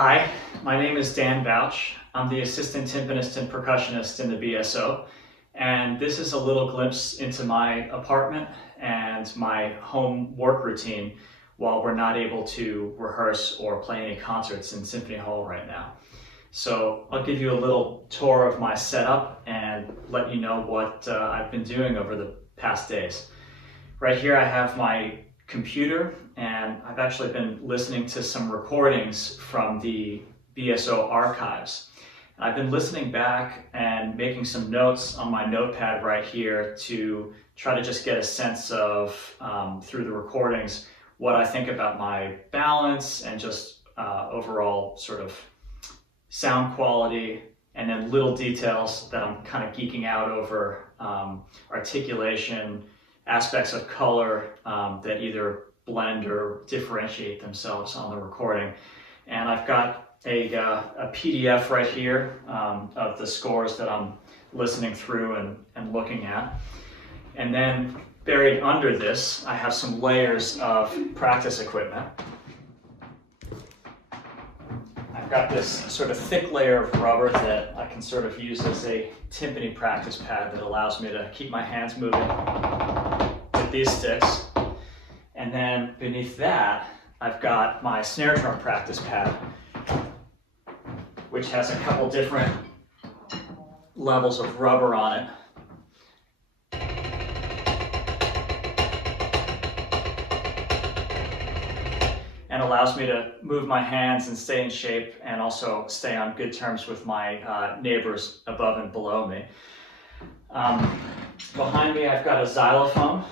Hi, my name is Dan Bauch. I'm the assistant timpanist and percussionist in the BSO, and this is a little glimpse into my apartment and my home work routine while we're not able to rehearse or play any concerts in Symphony Hall right now. So I'll give you a little tour of my setup and let you know what I've been doing over the past days. Right here I have my computer, and I've actually been listening to some recordings from the BSO archives. I've been listening back and making some notes on my notepad right here to try to just get a sense of, through the recordings, what I think about my balance and just overall sort of sound quality, and then little details that I'm kind of geeking out over, articulation, aspects of color that either blend or differentiate themselves on the recording. And I've got a PDF right here of the scores that I'm listening through and looking at. And then buried under this, I have some layers of practice equipment. I've got this sort of thick layer of rubber that I can sort of use as a timpani practice pad that allows me to keep my hands moving with these sticks. And then beneath that, I've got my snare drum practice pad, which has a couple different levels of rubber on it. And allows me to move my hands and stay in shape, and also stay on good terms with my neighbors above and below me. Behind me I've got a xylophone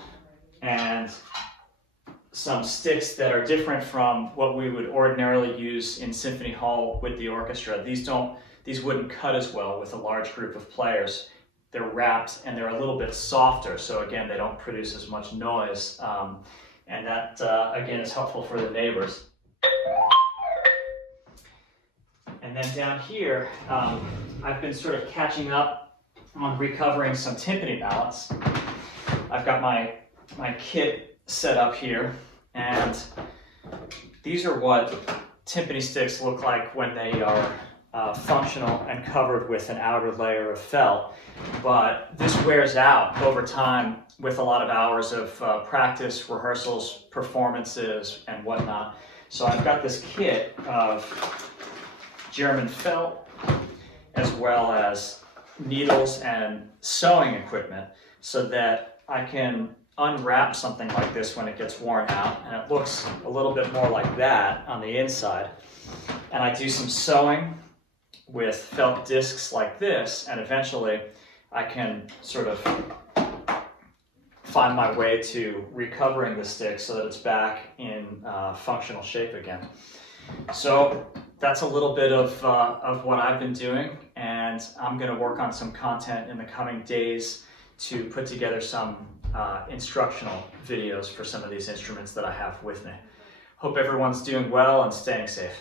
and some sticks that are different from what we would ordinarily use in Symphony Hall with the orchestra. These wouldn't cut as well with a large group of players. They're wrapped and they're a little bit softer, so again they don't produce as much noise. And that, again, is helpful for the neighbors. And then down here, I've been sort of catching up on recovering some timpani balance. I've got my kit set up here, and these are what timpani sticks look like when they are functional and covered with an outer layer of felt. But this wears out over time with a lot of hours of practice, rehearsals, performances, and whatnot. So I've got this kit of German felt, as well as needles and sewing equipment, so that I can unwrap something like this when it gets worn out, and it looks a little bit more like that on the inside. And I do some sewing with felt discs like this, and eventually I can sort of find my way to recovering the stick so that it's back in functional shape again. So that's a little bit of what I've been doing, and I'm going to work on some content in the coming days to put together some instructional videos for some of these instruments that I have with me. Hope everyone's doing well and staying safe.